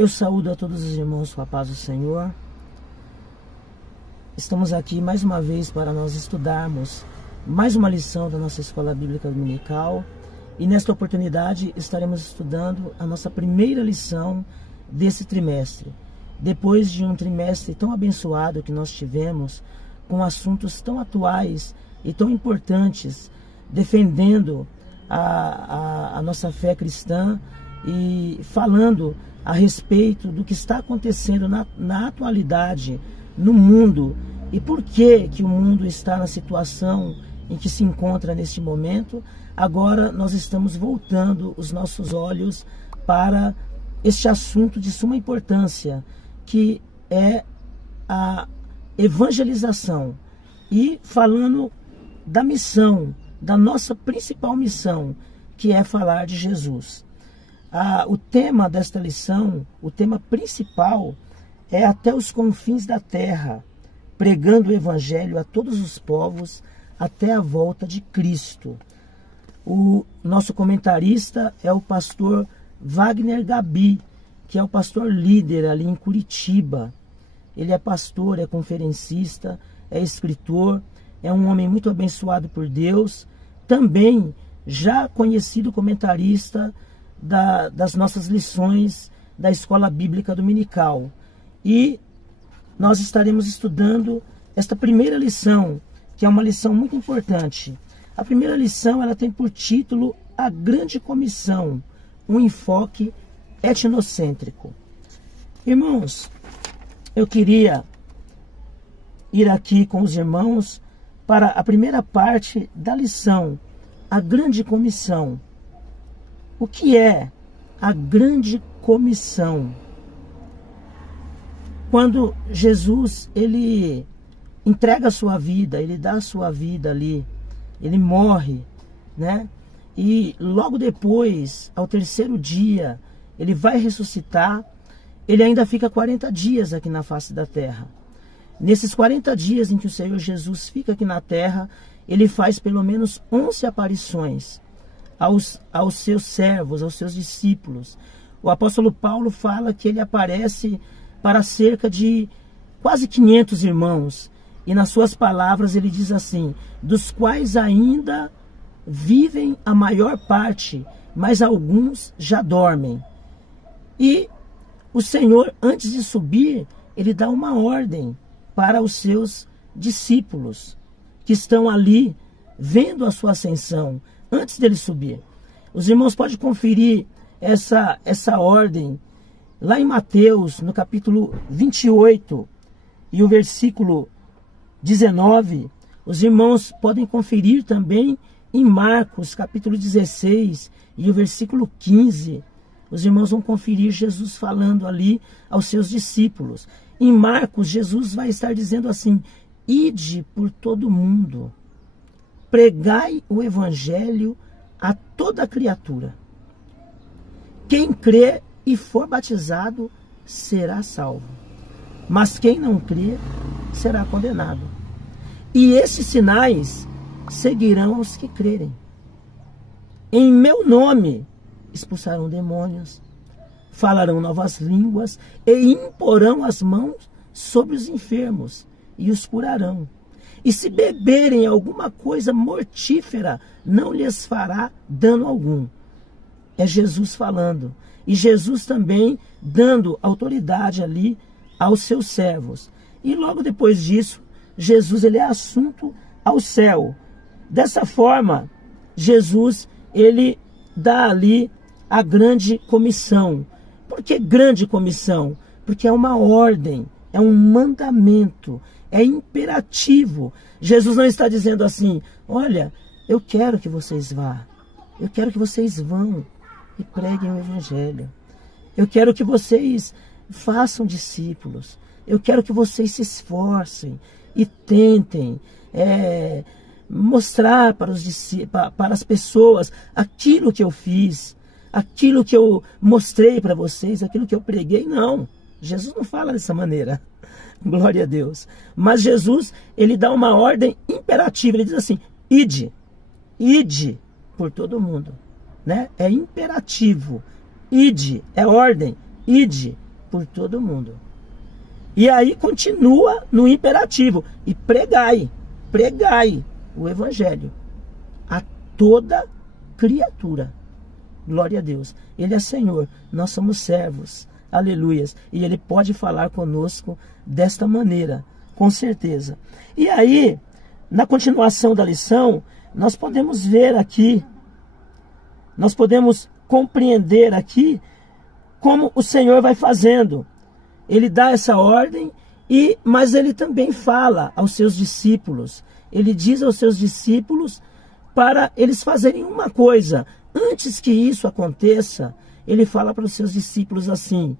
Eu saúdo a todos os irmãos com a paz do Senhor. Estamos aqui mais uma vez para nós estudarmos mais uma lição da nossa Escola Bíblica Dominical. E nesta oportunidade estaremos estudando a nossa primeira lição desse trimestre. Depois de um trimestre tão abençoado que nós tivemos, com assuntos tão atuais e tão importantes, defendendo a nossa fé cristã e falando a respeito do que está acontecendo na atualidade no mundo e por que o mundo está na situação em que se encontra neste momento. Agora nós estamos voltando os nossos olhos para este assunto de suma importância, que é a evangelização, e falando da missão, da nossa principal missão, que é falar de Jesus. O tema desta lição, o tema principal, é até os confins da terra, pregando o evangelho a todos os povos até a volta de Cristo. O nosso comentarista é o pastor Wagner Gabi, que é o pastor líder ali em Curitiba. Ele é pastor, é conferencista, é escritor, é um homem muito abençoado por Deus, também já conhecido comentarista das nossas lições da Escola Bíblica Dominical. E nós estaremos estudando esta primeira lição, que é uma lição muito importante. A primeira lição, ela tem por título A Grande Comissão, um enfoque etnocêntrico. Irmãos, eu queria ir aqui com os irmãos para a primeira parte da lição, a Grande Comissão. O que é a Grande Comissão? Quando Jesus, ele entrega a sua vida, ele dá a sua vida ali, ele morre, né? E logo depois, ao terceiro dia, ele vai ressuscitar. Ele ainda fica 40 dias aqui na face da terra. Nesses 40 dias em que o Senhor Jesus fica aqui na terra, ele faz pelo menos 11 aparições aos seus servos, aos seus discípulos. O apóstolo Paulo fala que ele aparece para cerca de quase 500 irmãos. E nas suas palavras ele diz assim: dos quais ainda vivem a maior parte, mas alguns já dormem. E o Senhor, antes de subir, ele dá uma ordem para os seus discípulos, que estão ali vendo a sua ascensão, antes dele subir. Os irmãos podem conferir essa ordem lá em Mateus, no capítulo 28, e o versículo 19. Os irmãos podem conferir também em Marcos, capítulo 16, e o versículo 15. Os irmãos vão conferir Jesus falando ali aos seus discípulos. Em Marcos, Jesus vai estar dizendo assim: ide por todo mundo, pregai o evangelho a toda criatura. Quem crê e for batizado será salvo, mas quem não crê será condenado. E esses sinais seguirão os que crerem. Em meu nome expulsarão demônios, falarão novas línguas e imporão as mãos sobre os enfermos e os curarão. E se beberem alguma coisa mortífera, não lhes fará dano algum. É Jesus falando. E Jesus também dando autoridade ali aos seus servos. E logo depois disso, Jesus, ele é assunto ao céu. Dessa forma, Jesus, ele dá ali a grande comissão. Por que grande comissão? Porque é uma ordem, é um mandamento, é imperativo. Jesus não está dizendo assim: olha, eu quero que vocês vá, eu quero que vocês vão e preguem o evangelho, eu quero que vocês façam discípulos, eu quero que vocês se esforcem e tentem mostrar para as pessoas aquilo que eu fiz, aquilo que eu mostrei para vocês, aquilo que eu preguei. Não, Jesus não fala dessa maneira. Glória a Deus. Mas Jesus, ele dá uma ordem imperativa. Ele diz assim: ide por todo mundo, né? É imperativo. Ide, é ordem. Ide, por todo mundo. E aí continua no imperativo. E pregai o evangelho a toda criatura. Glória a Deus. Ele é Senhor, nós somos servos. Aleluias. E Ele pode falar conosco desta maneira, com certeza. E aí, na continuação da lição, nós podemos ver aqui, nós podemos compreender aqui como o Senhor vai fazendo. Ele dá essa ordem, mas Ele também fala aos seus discípulos. Ele diz aos seus discípulos para eles fazerem uma coisa. Antes que isso aconteça, Ele fala para os seus discípulos assim: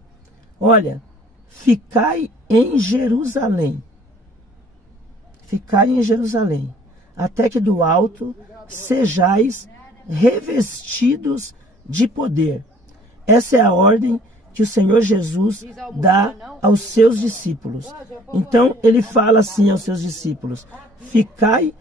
olha, ficai em Jerusalém. Ficai em Jerusalém, até que do alto sejais revestidos de poder. Essa é a ordem que o Senhor Jesus dá aos seus discípulos. Então Ele fala assim aos seus discípulos: ficai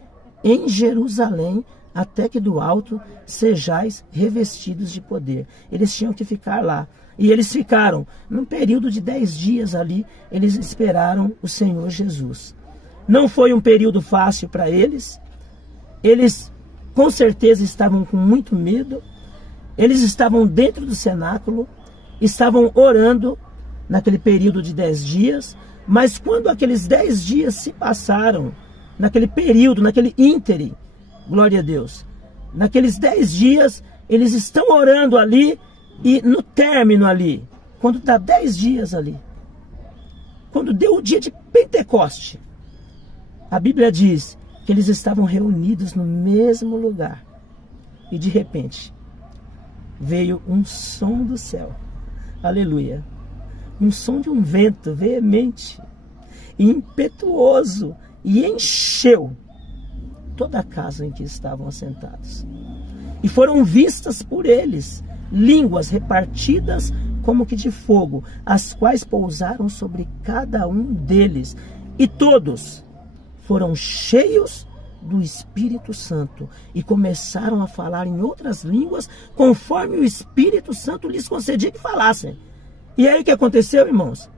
em Jerusalém, até que do alto sejais revestidos de poder. Eles tinham que ficar lá. E eles ficaram, num período de 10 dias ali, eles esperaram o Senhor Jesus. Não foi um período fácil para eles. Eles com certeza estavam com muito medo. Eles estavam dentro do cenáculo, estavam orando naquele período de 10 dias. Mas quando aqueles 10 dias se passaram, naquele período, naquele íntere, glória a Deus, naqueles 10 dias, eles estão orando ali, e no término ali, quando dá 10 dias ali, quando deu o dia de Pentecoste, a Bíblia diz que eles estavam reunidos no mesmo lugar. E de repente, veio um som do céu. Aleluia. Um som de um vento veemente e impetuoso, e encheu toda a casa em que estavam assentados. E foram vistas por eles línguas repartidas como que de fogo, as quais pousaram sobre cada um deles. E todos foram cheios do Espírito Santo e começaram a falar em outras línguas, conforme o Espírito Santo lhes concedia que falassem. E aí o que aconteceu, irmãos?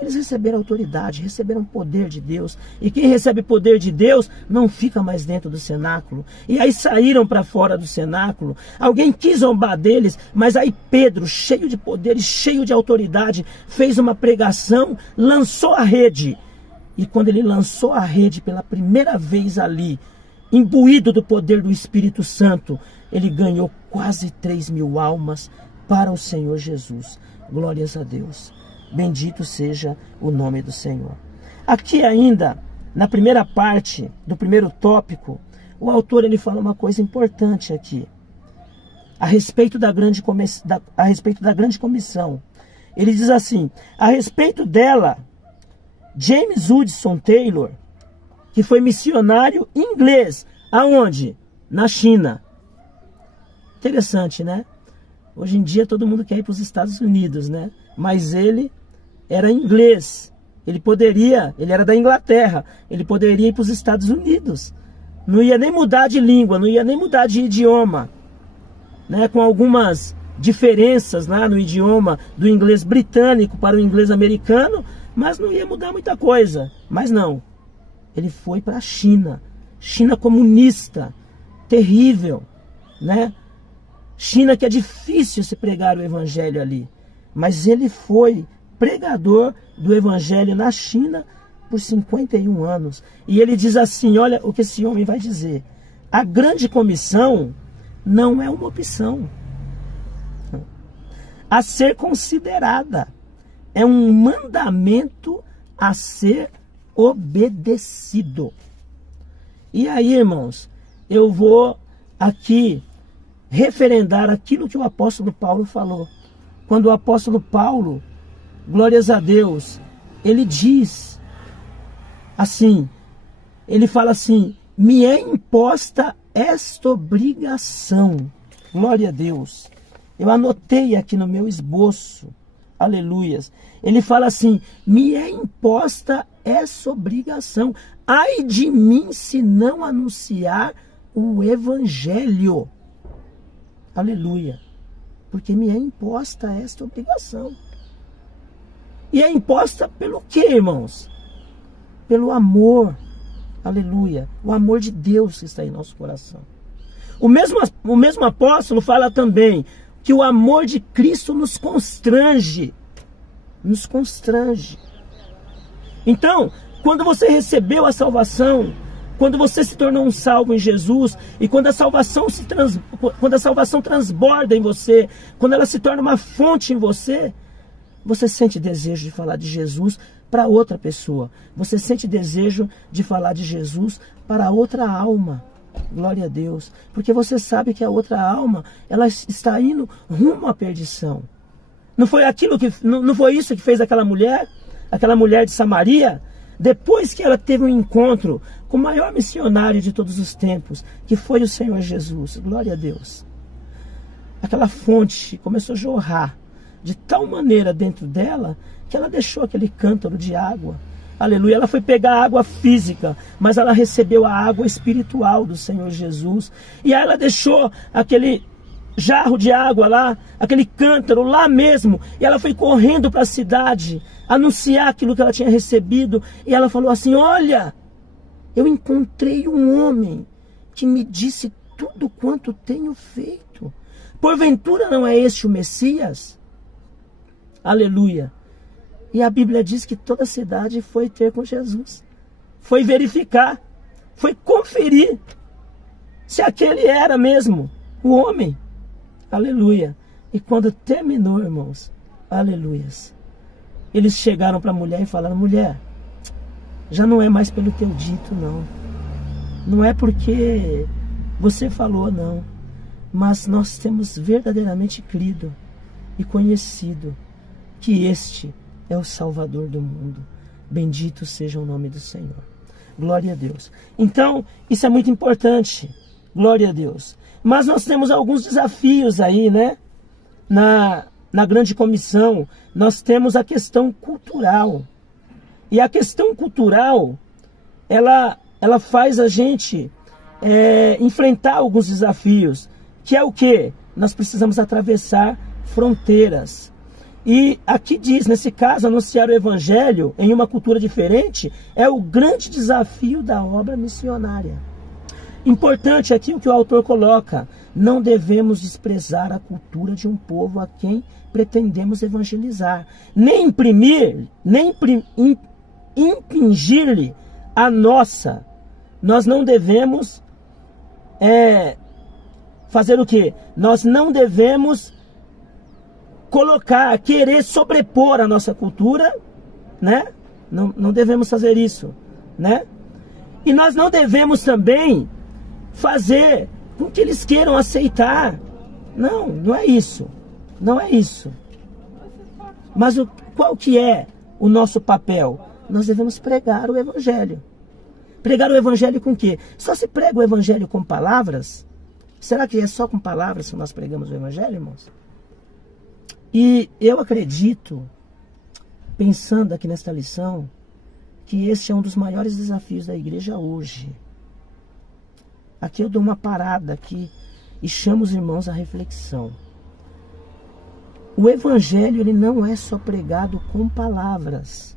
Eles receberam autoridade, receberam poder de Deus. E quem recebe poder de Deus não fica mais dentro do cenáculo. E aí saíram para fora do cenáculo. Alguém quis zombar deles, mas aí Pedro, cheio de poder e cheio de autoridade, fez uma pregação, lançou a rede. E quando ele lançou a rede pela primeira vez ali, imbuído do poder do Espírito Santo, ele ganhou quase 3.000 almas para o Senhor Jesus. Glórias a Deus. Bendito seja o nome do Senhor. Aqui ainda, na primeira parte do primeiro tópico, o autor ele fala uma coisa importante aqui. A respeito da grande comissão. Ele diz assim: a respeito dela, James Hudson Taylor, que foi missionário inglês, aonde? Na China. Interessante, né? Hoje em dia todo mundo quer ir para os Estados Unidos, né? Mas ele era inglês. Ele era da Inglaterra, ele poderia ir para os Estados Unidos. Não ia nem mudar de língua, não ia nem mudar de idioma, né? Com algumas diferenças lá no idioma do inglês britânico para o inglês americano, mas não ia mudar muita coisa. Mas não, ele foi para a China, China comunista, terrível, né? China que é difícil se pregar o evangelho ali, mas ele foi pregador do evangelho na China por 51 anos. E ele diz assim, olha o que esse homem vai dizer: a grande comissão não é uma opção a ser considerada, é um mandamento a ser obedecido. E aí, irmãos, eu vou aqui referendar aquilo que o apóstolo Paulo falou. Quando o apóstolo Paulo, glórias a Deus, ele diz assim, ele fala assim: me é imposta esta obrigação. Glória a Deus. Eu anotei aqui no meu esboço. Aleluias. Ele fala assim: me é imposta essa obrigação. Ai de mim se não anunciar o evangelho. Aleluia. Porque me é imposta esta obrigação. E é imposta pelo quê, irmãos? Pelo amor. Aleluia. O amor de Deus que está em nosso coração. O mesmo apóstolo fala também que o amor de Cristo nos constrange. Nos constrange. Então, quando você recebeu a salvação, quando você se tornou um salvo em Jesus, e quando a salvação transborda em você, quando ela se torna uma fonte em você, você sente desejo de falar de Jesus para outra pessoa. Você sente desejo de falar de Jesus para outra alma. Glória a Deus. Porque você sabe que a outra alma, ela está indo rumo à perdição. Não foi isso que fez aquela mulher de Samaria? Depois que ela teve um encontro com o maior missionário de todos os tempos, que foi o Senhor Jesus. Glória a Deus. Aquela fonte começou a jorrar de tal maneira dentro dela, que ela deixou aquele cântaro de água. Aleluia. Ela foi pegar a água física, mas ela recebeu a água espiritual do Senhor Jesus. E aí ela deixou aquele jarro de água lá, aquele cântaro lá mesmo, e ela foi correndo para a cidade anunciar aquilo que ela tinha recebido. E ela falou assim: olha, eu encontrei um homem que me disse tudo quanto tenho feito. Porventura não é este o Messias? Aleluia. E a Bíblia diz que toda a cidade foi ter com Jesus, foi verificar, foi conferir se aquele era mesmo o homem. Aleluia. E quando terminou, irmãos, aleluias, eles chegaram para a mulher e falaram: mulher, já não é mais pelo teu dito, não. Não é porque você falou, não. Mas nós temos verdadeiramente crido e conhecido que este é o Salvador do mundo. Bendito seja o nome do Senhor. Glória a Deus. Então, isso é muito importante. Glória a Deus. Mas nós temos alguns desafios aí, né? Na grande comissão, nós temos a questão cultural. E a questão cultural, ela faz a gente enfrentar alguns desafios. Que é o quê? Nós precisamos atravessar fronteiras. E aqui diz, nesse caso, anunciar o Evangelho em uma cultura diferente é o grande desafio da obra missionária. Importante aqui o que o autor coloca: não devemos desprezar a cultura de um povo a quem pretendemos evangelizar, nem impingir-lhe a nossa. Nós não devemos fazer o quê? Nós não devemos querer sobrepor a nossa cultura, né? Não devemos fazer isso, né? E nós não devemos também fazer com que eles queiram aceitar. Não é isso. Não é isso. Mas qual que é o nosso papel? Nós devemos pregar o Evangelho. Pregar o Evangelho com o quê? Só se prega o Evangelho com palavras? Será que é só com palavras que nós pregamos o Evangelho, irmãos? E eu acredito, pensando aqui nesta lição, que este é um dos maiores desafios da igreja hoje. Aqui eu dou uma parada aqui e chamo os irmãos à reflexão. O Evangelho, ele não é só pregado com palavras,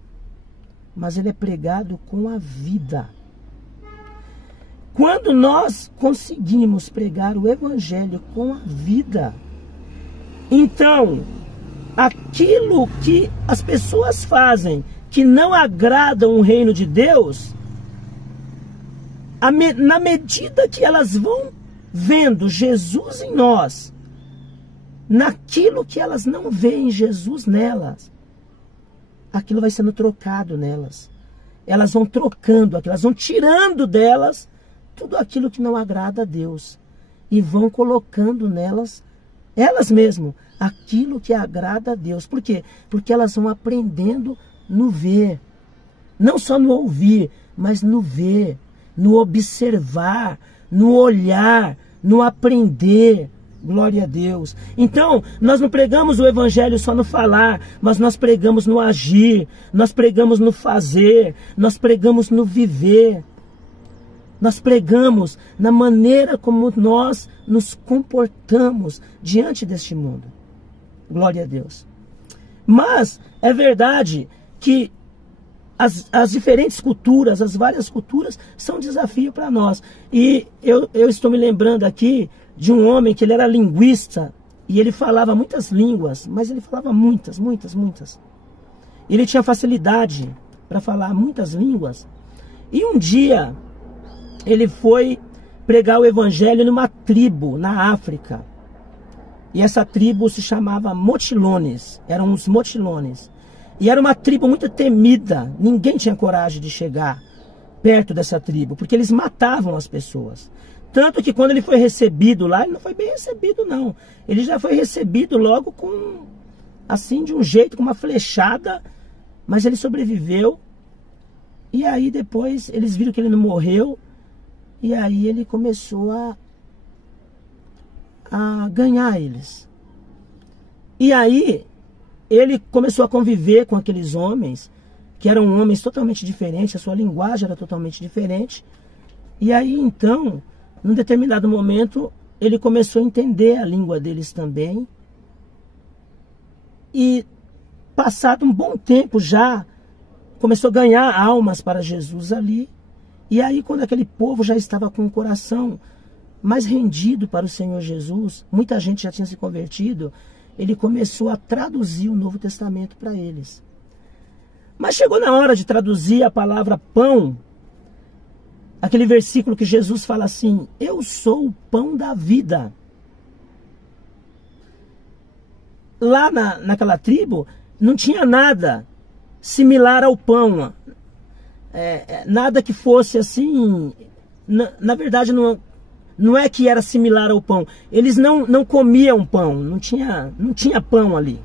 mas ele é pregado com a vida. Quando nós conseguimos pregar o Evangelho com a vida, então aquilo que as pessoas fazem que não agradam o reino de Deus, na medida que elas vão vendo Jesus em nós, naquilo que elas não veem Jesus nelas, aquilo vai sendo trocado nelas. Elas vão trocando aquilo, elas vão tirando delas tudo aquilo que não agrada a Deus e vão colocando nelas, elas mesmas, aquilo que agrada a Deus. Por quê? Porque elas vão aprendendo no ver, não só no ouvir, mas no ver, no observar, no olhar, no aprender. Glória a Deus. Então, nós não pregamos o Evangelho só no falar, mas nós pregamos no agir, nós pregamos no fazer, nós pregamos no viver. Nós pregamos na maneira como nós nos comportamos diante deste mundo. Glória a Deus. Mas é verdade que as diferentes culturas, as várias culturas, são um desafio para nós. E eu estou me lembrando aqui de um homem que ele era linguista, e ele falava muitas línguas, mas ele falava muitas. Ele tinha facilidade para falar muitas línguas. E um dia ele foi pregar o evangelho numa tribo na África. E essa tribo se chamava Motilones, eram os Motilones. E era uma tribo muito temida, ninguém tinha coragem de chegar perto dessa tribo, porque eles matavam as pessoas. Tanto que quando ele foi recebido lá, ele não foi bem recebido não. Ele já foi recebido logo com, assim, de um jeito, com uma flechada, mas ele sobreviveu. E aí depois eles viram que ele não morreu, e aí ele começou a ganhar eles. E aí ele começou a conviver com aqueles homens, que eram homens totalmente diferentes, a sua linguagem era totalmente diferente. E aí então, num determinado momento, ele começou a entender a língua deles também. E passado um bom tempo já, começou a ganhar almas para Jesus ali. E aí quando aquele povo já estava com o coração mais rendido para o Senhor Jesus, muita gente já tinha se convertido, ele começou a traduzir o Novo Testamento para eles. Mas chegou na hora de traduzir a palavra pão, aquele versículo que Jesus fala assim: eu sou o pão da vida. Lá naquela tribo não tinha nada similar ao pão, nada que fosse assim. Na verdade não é que era similar ao pão, eles não comiam pão, não tinha pão ali,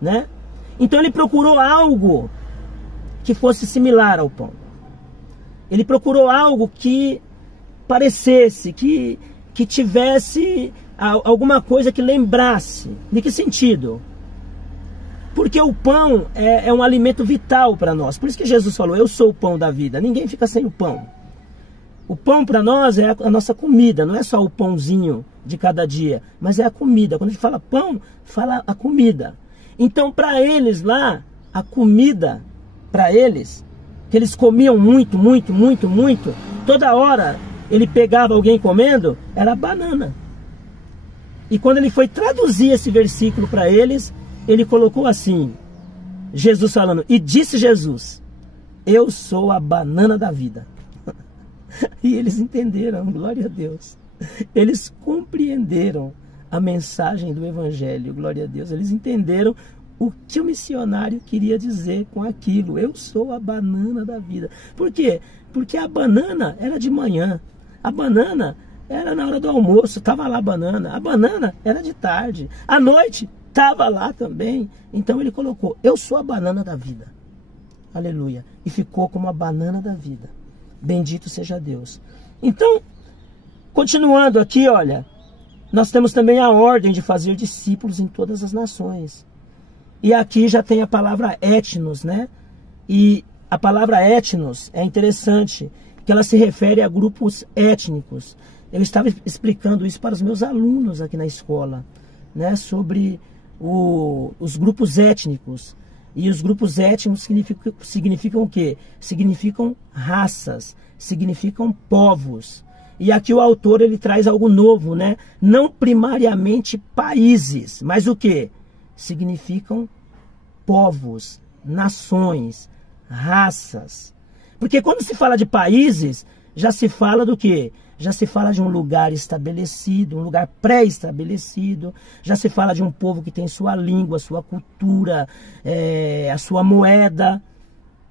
né? Então ele procurou algo que fosse similar ao pão. Ele procurou algo que parecesse, que tivesse alguma coisa que lembrasse. De que sentido? Porque o pão é um alimento vital para nós. Por isso que Jesus falou: eu sou o pão da vida. Ninguém fica sem o pão. O pão para nós é a nossa comida, não é só o pãozinho de cada dia, mas é a comida. Quando a gente fala pão, fala a comida. Então para eles lá, a comida, para eles, que eles comiam muito, toda hora ele pegava alguém comendo, era banana. E quando ele foi traduzir esse versículo para eles, ele colocou assim, Jesus falando: e disse Jesus, eu sou a banana da vida. E eles entenderam, glória a Deus. Eles compreenderam a mensagem do Evangelho, glória a Deus. Eles entenderam o que o missionário queria dizer com aquilo: eu sou a banana da vida. Por quê? Porque a banana era de manhã, a banana era na hora do almoço, estava lá a banana era de tarde, à noite estava lá também. Então ele colocou: eu sou a banana da vida, aleluia, e ficou como a banana da vida. Bendito seja Deus. Então, continuando aqui, olha, nós temos também a ordem de fazer discípulos em todas as nações. E aqui já tem a palavra etnos, né? E a palavra etnos é interessante, que ela se refere a grupos étnicos. Eu estava explicando isso para os meus alunos aqui na escola, né? Sobre os grupos étnicos. E os grupos étnicos significam o quê? Significam raças, significam povos. E aqui o autor ele traz algo novo, né? Não primariamente países, mas o quê? Significam povos, nações, raças. Porque quando se fala de países, já se fala do quê? Já se fala de um lugar estabelecido, um lugar pré-estabelecido. Já se fala de um povo que tem sua língua, sua cultura, a sua moeda,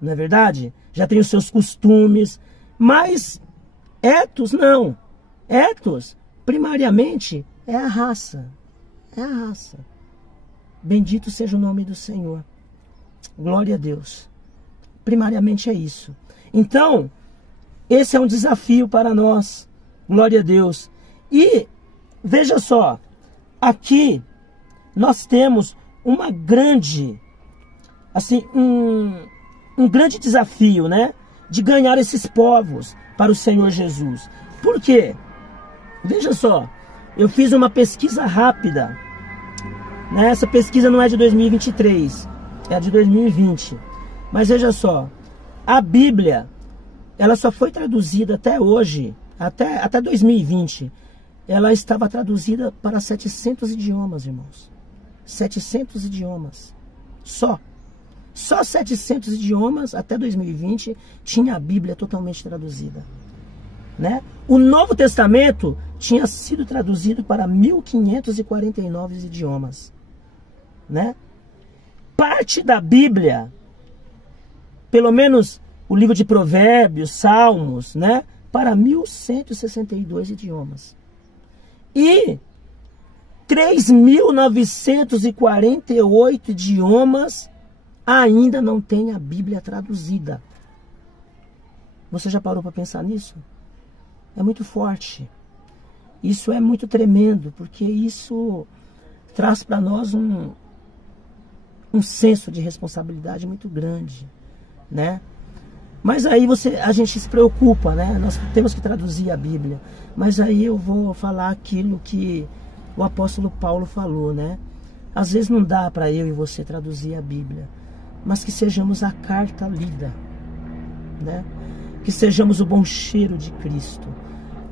não é verdade? Já tem os seus costumes. Mas etos não. Etos, primariamente, é a raça. É a raça. Bendito seja o nome do Senhor. Glória a Deus. Primariamente é isso. Então, esse é um desafio para nós. Glória a Deus. E, veja só, aqui nós temos uma grande, assim, um grande desafio, né? De ganhar esses povos para o Senhor Jesus. Por quê? Veja só, eu fiz uma pesquisa rápida. Essa pesquisa não é de 2023, é a de 2020. Mas veja só, a Bíblia, ela só foi traduzida até hoje, até 2020, ela estava traduzida para 700 idiomas, irmãos. 700 idiomas. Só 700 idiomas até 2020 tinha a Bíblia totalmente traduzida, né? O Novo Testamento tinha sido traduzido para 1549 idiomas, né? Parte da Bíblia, pelo menos o livro de Provérbios, Salmos, né? Para 1162 idiomas. E 3.948 idiomas ainda não tem a Bíblia traduzida. Você já parou para pensar nisso? É muito forte. Isso é muito tremendo, porque isso traz para nós um senso de responsabilidade muito grande, né? Mas aí a gente se preocupa, né? Nós temos que traduzir a Bíblia. Mas aí eu vou falar aquilo que o apóstolo Paulo falou, né? Às vezes não dá para eu e você traduzir a Bíblia, mas que sejamos a carta lida, né? Que sejamos o bom cheiro de Cristo.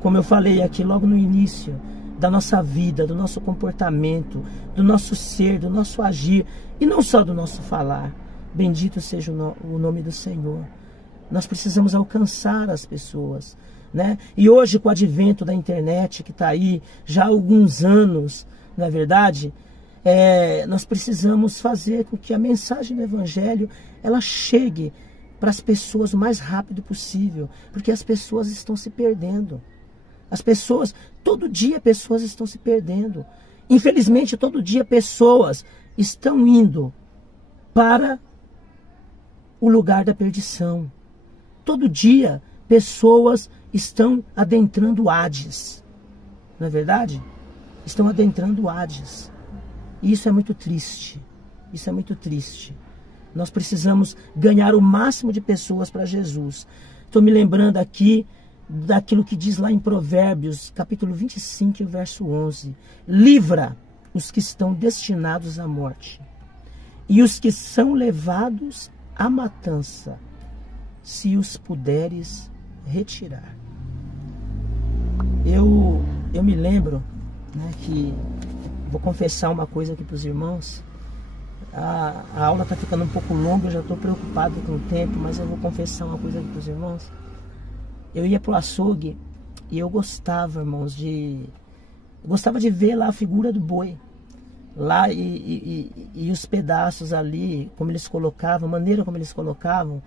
Como eu falei aqui logo no início, da nossa vida, do nosso comportamento, do nosso ser, do nosso agir, e não só do nosso falar. Bendito seja o nome do Senhor. Nós precisamos alcançar as pessoas, né? E hoje, com o advento da internet, que está aí já há alguns anos, não é verdade? Nós precisamos fazer com que a mensagem do Evangelho ela chegue para as pessoas o mais rápido possível, porque as pessoas estão se perdendo. As pessoas, todo dia pessoas estão se perdendo. Infelizmente, todo dia pessoas estão indo para o lugar da perdição. Todo dia pessoas estão adentrando o Hades. Não é verdade? Estão adentrando o Hades. E isso é muito triste. Isso é muito triste. Nós precisamos ganhar o máximo de pessoas para Jesus. Estou me lembrando aqui daquilo que diz lá em Provérbios, capítulo 25, verso 11. Livra os que estão destinados à morte e os que são levados à matança, se os puderes retirar. Eu me lembro, né, que vou confessar uma coisa aqui para os irmãos. A aula está ficando um pouco longa, eu já estou preocupado com o tempo, mas eu vou confessar uma coisa aqui para os irmãos. Eu ia para o açougue e eu gostava, irmãos, eu gostava de ver lá a figura do boi. Lá e os pedaços ali, como eles colocavam, a maneira como eles colocavam,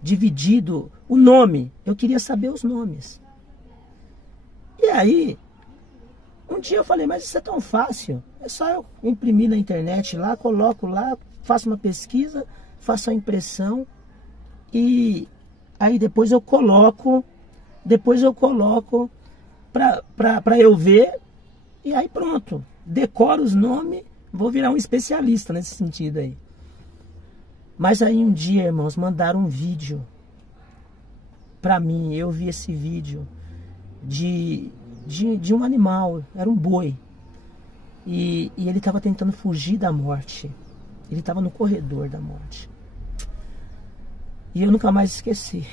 dividido o nome. Eu queria saber os nomes. E aí, um dia eu falei, mas isso é tão fácil. É só eu imprimir na internet lá, coloco lá, faço uma pesquisa, faço a impressão e aí depois eu coloco para eu ver e aí pronto. Decoro os nomes, vou virar um especialista nesse sentido aí. Mas aí um dia, irmãos, mandaram um vídeo para mim. Eu vi esse vídeo de um animal, era um boi. E ele estava tentando fugir da morte. Ele estava no corredor da morte. E eu nunca mais esqueci.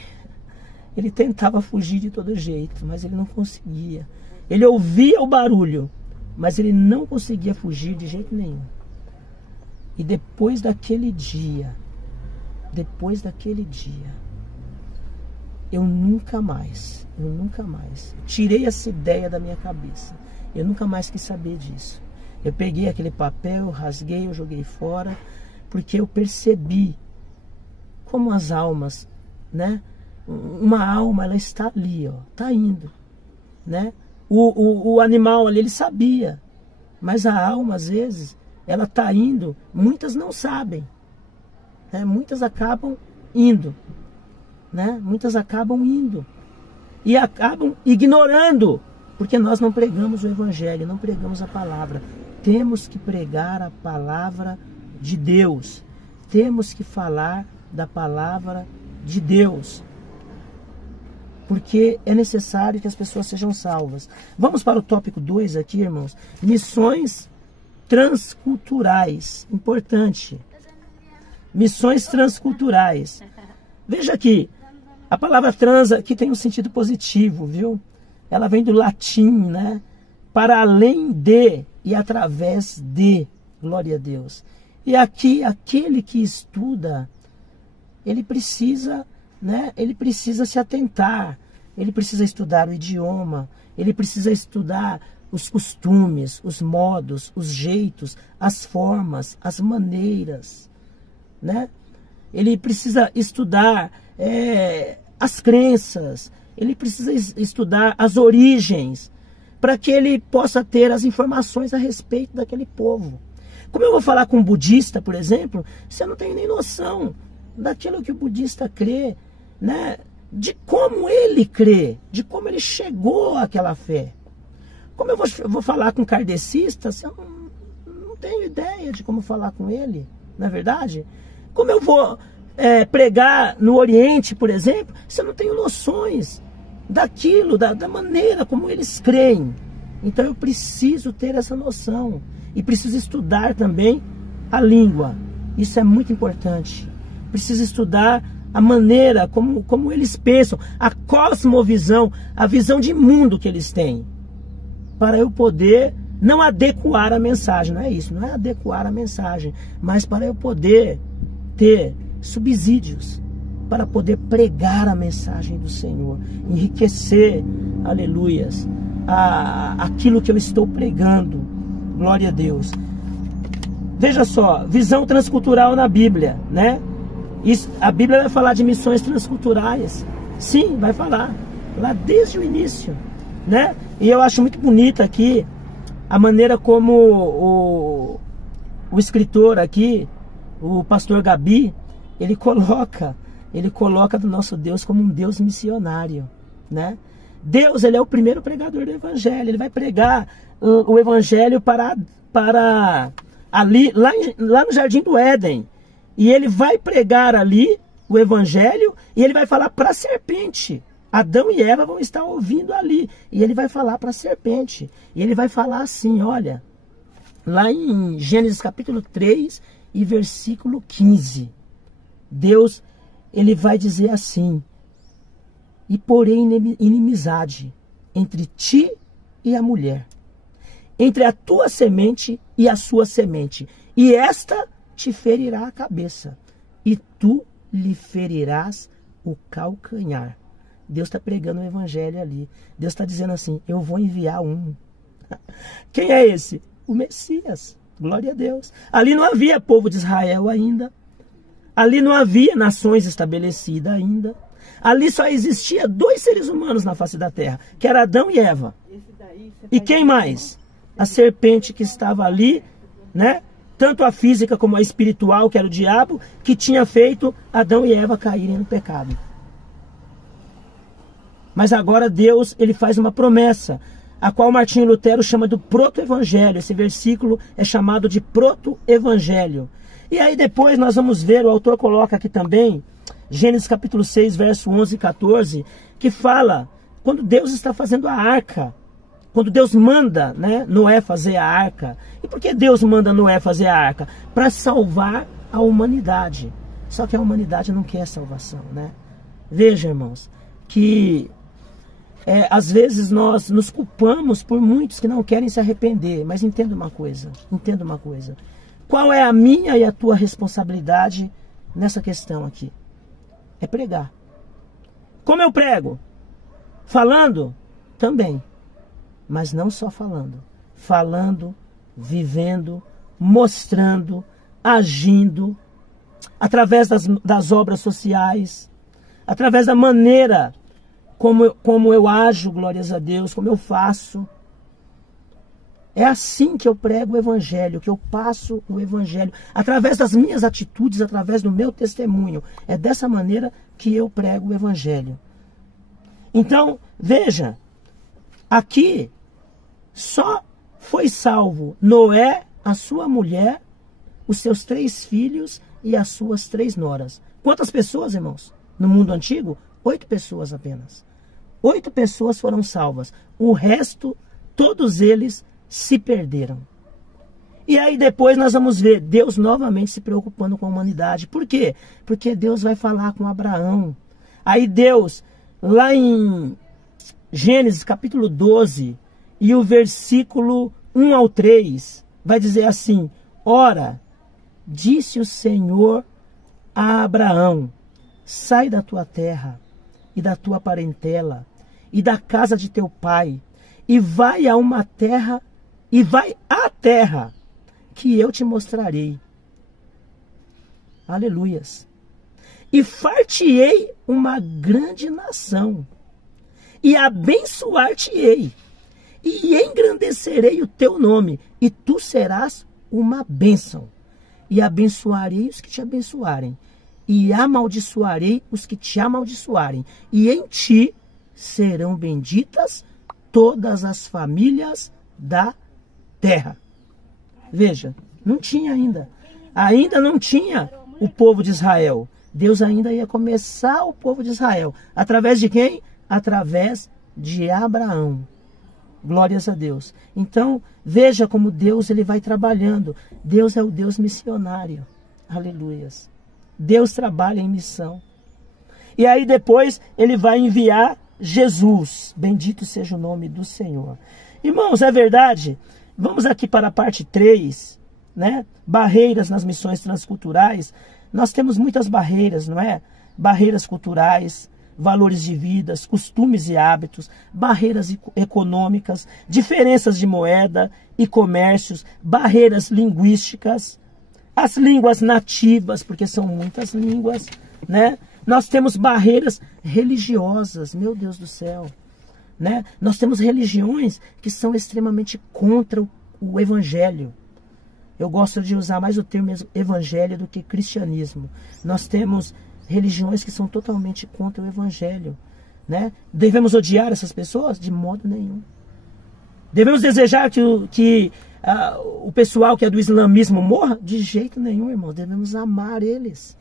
Ele tentava fugir de todo jeito, mas ele não conseguia. Ele ouvia o barulho, mas ele não conseguia fugir de jeito nenhum. E depois daquele dia, eu nunca mais tirei essa ideia da minha cabeça. Eu nunca mais quis saber disso. Eu peguei aquele papel, eu rasguei, eu joguei fora, porque eu percebi como as almas, né? Uma alma, ela está ali, ó, tá indo, né? O animal ali, ele sabia, mas a alma, às vezes, ela tá indo, muitas não sabem, né? Muitas acabam indo, né? Muitas acabam indo e acabam ignorando, porque nós não pregamos o Evangelho, não pregamos a palavra. Temos que pregar a palavra de Deus, temos que falar da palavra de Deus, porque é necessário que as pessoas sejam salvas. Vamos para o tópico 2 aqui, irmãos. Missões transculturais. Importante. Missões transculturais. Veja aqui, a palavra trans aqui tem um sentido positivo, viu? Ela vem do latim, né? Para além de e através de. Glória a Deus. E aqui, aquele que estuda, ele precisa, né? Ele precisa se atentar. Ele precisa estudar o idioma. Ele precisa estudar os costumes, os modos, os jeitos, as formas, as maneiras, né? Ele precisa estudar as crenças, ele precisa estudar as origens, para que ele possa ter as informações a respeito daquele povo. Como eu vou falar com um budista, por exemplo, se eu não tenho nem noção daquilo que o budista crê, né? De como ele crê, de como ele chegou àquela fé. Como eu vou falar com um kardecista, se eu não tenho ideia de como falar com ele, não é verdade? Como eu vou pregar no Oriente, por exemplo, se eu não tenho noções daquilo, da maneira como eles creem. Então eu preciso ter essa noção. E preciso estudar também a língua. Isso é muito importante. Preciso estudar a maneira como eles pensam, a cosmovisão, a visão de mundo que eles têm. Para eu poder não adequar a mensagem, não é isso, não é adequar a mensagem, mas para eu poder ter subsídios, para poder pregar a mensagem do Senhor, enriquecer, aleluias, aquilo que eu estou pregando, glória a Deus. Veja só, visão transcultural na Bíblia, né? Isso, a Bíblia vai falar de missões transculturais, sim, vai falar, lá desde o início, né? E eu acho muito bonita aqui a maneira como o escritor aqui, o pastor Gabi, ele coloca do nosso Deus como um Deus missionário, né? Deus, ele é o primeiro pregador do evangelho, ele vai pregar o evangelho para ali, lá no Jardim do Éden, e ele vai pregar ali o evangelho, e ele vai falar para a serpente. Adão e Eva vão estar ouvindo ali, e ele vai falar para a serpente, e ele vai falar assim, olha, lá em Gênesis capítulo 3 e versículo 15, Deus, ele vai dizer assim, e porém inimizade entre ti e a mulher, entre a tua semente e a sua semente, e esta te ferirá a cabeça, e tu lhe ferirás o calcanhar. Deus está pregando o evangelho ali. Deus está dizendo assim, eu vou enviar um. Quem é esse? O Messias. Glória a Deus. Ali não havia povo de Israel ainda. Ali não havia nações estabelecidas ainda. Ali só existia 2 seres humanos na face da terra, que era Adão e Eva. E quem mais? A serpente que estava ali, né? Tanto a física como a espiritual, que era o diabo, que tinha feito Adão e Eva caírem no pecado. Mas agora Deus, ele faz uma promessa, a qual Martinho Lutero chama do proto-evangelho. Esse versículo é chamado de proto-evangelho. E aí depois nós vamos ver, o autor coloca aqui também, Gênesis capítulo 6, verso 11 e 14, que fala, quando Deus está fazendo a arca, quando Deus manda, né, Noé fazer a arca. E por que Deus manda Noé fazer a arca? Para salvar a humanidade. Só que a humanidade não quer salvação, né? Veja, irmãos, que às vezes nós nos culpamos por muitos que não querem se arrepender. Mas entenda uma coisa, Qual é a minha e a tua responsabilidade nessa questão aqui? É pregar. Como eu prego? Falando? Também. Mas não só falando. Falando, vivendo, mostrando, agindo, através das obras sociais, através da maneira como eu ajo, glórias a Deus, como eu faço. É assim que eu prego o evangelho, que eu passo o evangelho, através das minhas atitudes, através do meu testemunho. É dessa maneira que eu prego o evangelho. Então, veja, aqui só foi salvo Noé, a sua mulher, os seus 3 filhos e as suas 3 noras. Quantas pessoas, irmãos? No mundo antigo, 8 pessoas apenas. 8 pessoas foram salvas. O resto, todos eles se perderam. E aí depois nós vamos ver Deus novamente se preocupando com a humanidade. Por quê? Porque Deus vai falar com Abraão. Aí Deus, lá em Gênesis capítulo 12, e o versículo 1 ao 3, vai dizer assim: ora, disse o Senhor a Abraão, sai da tua terra e da tua parentela e da casa de teu pai, e vai a uma terra, e vai à terra que eu te mostrarei. Aleluias. E far-te-ei uma grande nação, e abençoar-te-ei, e engrandecerei o teu nome, e tu serás uma bênção. E abençoarei os que te abençoarem, e amaldiçoarei os que te amaldiçoarem, e em ti serão benditas todas as famílias da terra. Veja, não tinha ainda não tinha o povo de Israel. Deus ainda ia começar o povo de Israel. Através de quem? Através de Abraão. Glórias a Deus. Então, veja como Deus ele vai trabalhando. Deus é o Deus missionário. Aleluias. Deus trabalha em missão. E aí depois ele vai enviar Jesus. Bendito seja o nome do Senhor. Irmãos, é verdade. Vamos aqui para a parte 3, né? Barreiras nas missões transculturais. Nós temos muitas barreiras, não é? Barreiras culturais, valores de vidas, costumes e hábitos, barreiras econômicas, diferenças de moeda e comércios, barreiras linguísticas, as línguas nativas, porque são muitas línguas, né? Nós temos barreiras religiosas, meu Deus do céu, né? Nós temos religiões que são extremamente contra o evangelho. Eu gosto de usar mais o termo evangelho do que cristianismo. Nós temos religiões que são totalmente contra o evangelho, né? Devemos odiar essas pessoas? De modo nenhum. Devemos desejar que o pessoal que é do islamismo morra? De jeito nenhum, irmão. Devemos amar eles.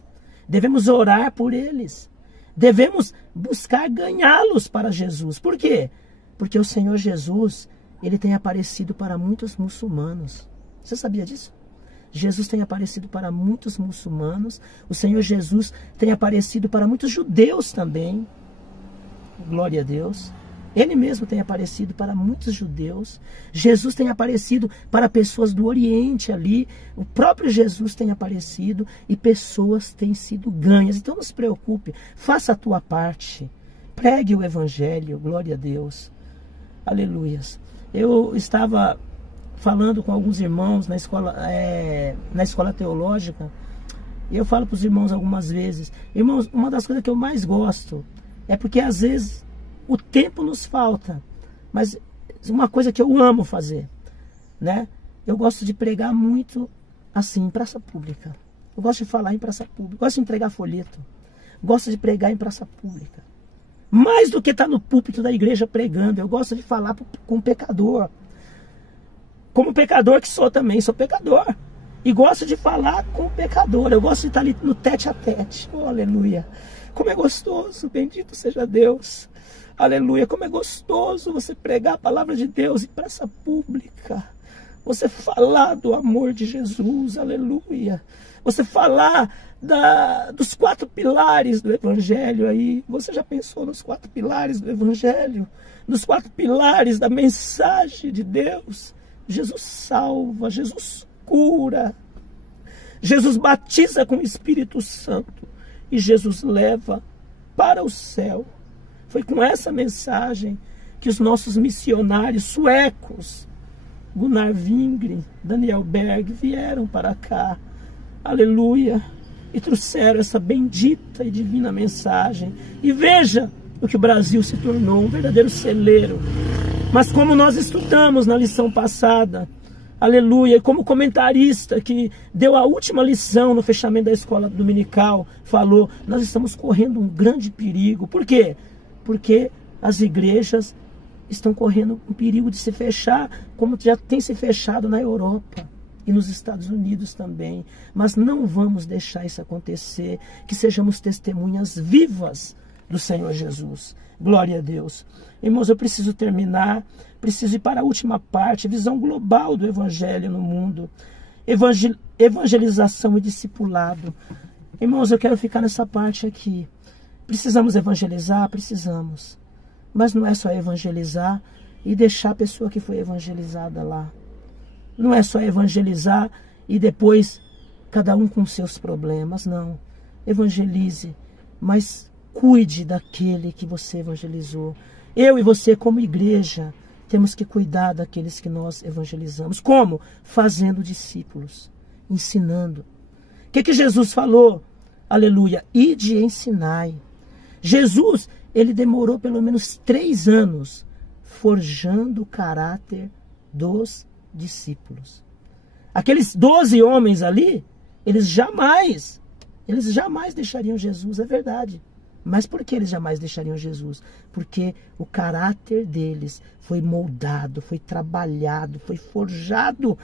Devemos orar por eles. Devemos buscar ganhá-los para Jesus. Por quê? Porque o Senhor Jesus, ele tem aparecido para muitos muçulmanos. Você sabia disso? Jesus tem aparecido para muitos muçulmanos. O Senhor Jesus tem aparecido para muitos judeus também. Glória a Deus. Ele mesmo tem aparecido para muitos judeus. Jesus tem aparecido para pessoas do Oriente ali. O próprio Jesus tem aparecido e pessoas têm sido ganhas. Então não se preocupe, faça a tua parte. Pregue o evangelho, glória a Deus. Aleluias. Eu estava falando com alguns irmãos na escola teológica. E eu falo para os irmãos algumas vezes. Irmãos, uma das coisas que eu mais gosto é porque às vezes o tempo nos falta, mas uma coisa que eu amo fazer, né? Eu gosto de pregar muito assim, em praça pública. Eu gosto de falar em praça pública, gosto de entregar folheto, gosto de pregar em praça pública. Mais do que estar no púlpito da igreja pregando, eu gosto de falar com o pecador. Como pecador que sou também, sou pecador. E gosto de falar com o pecador, eu gosto de estar ali no tete a tete. Oh, aleluia. Como é gostoso, bendito seja Deus. Aleluia, como é gostoso você pregar a palavra de Deus em praça pública. Você falar do amor de Jesus, aleluia. Você falar dos 4 pilares do evangelho aí. Você já pensou nos 4 pilares do evangelho? Nos 4 pilares da mensagem de Deus? Jesus salva, Jesus cura. Jesus batiza com o Espírito Santo. E Jesus leva para o céu. Foi com essa mensagem que os nossos missionários suecos, Gunnar Wingren, Daniel Berg, vieram para cá. Aleluia. E trouxeram essa bendita e divina mensagem. E veja o que o Brasil se tornou, um verdadeiro celeiro. Mas como nós estudamos na lição passada, aleluia, e como comentarista que deu a última lição no fechamento da escola dominical, falou, nós estamos correndo um grande perigo. Por quê? Porque as igrejas estão correndo um perigo de se fechar, como já tem se fechado na Europa e nos Estados Unidos também. Mas não vamos deixar isso acontecer, que sejamos testemunhas vivas do Senhor Jesus. Glória a Deus. Irmãos, eu preciso terminar, preciso ir para a última parte, visão global do Evangelho no mundo. evangelização e discipulado. Irmãos, eu quero ficar nessa parte aqui. Precisamos evangelizar? Precisamos. Mas não é só evangelizar e deixar a pessoa que foi evangelizada lá. Não é só evangelizar e depois cada um com seus problemas, não. Evangelize, mas cuide daquele que você evangelizou. Eu e você, como igreja, temos que cuidar daqueles que nós evangelizamos. Como? Fazendo discípulos, ensinando. O que Jesus falou? Aleluia, ide e ensinai. Jesus, ele demorou pelo menos 3 anos forjando o caráter dos discípulos. Aqueles 12 homens ali, eles jamais deixariam Jesus, é verdade. Mas por que eles jamais deixariam Jesus? Porque o caráter deles foi moldado, foi trabalhado, foi forjado.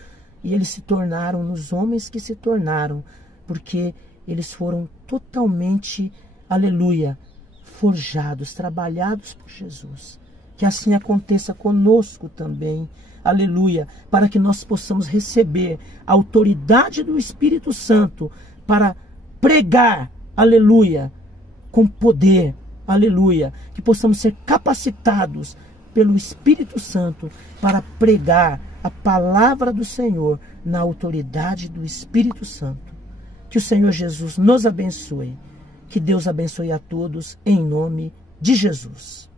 E eles se tornaram nos homens que se tornaram. Porque eles foram totalmente, aleluia, forjados, trabalhados por Jesus. Que assim aconteça conosco também, aleluia, para que nós possamos receber a autoridade do Espírito Santo para pregar, aleluia, com poder, aleluia, que possamos ser capacitados pelo Espírito Santo para pregar a palavra do Senhor na autoridade do Espírito Santo. Que o Senhor Jesus nos abençoe, que Deus abençoe a todos em nome de Jesus.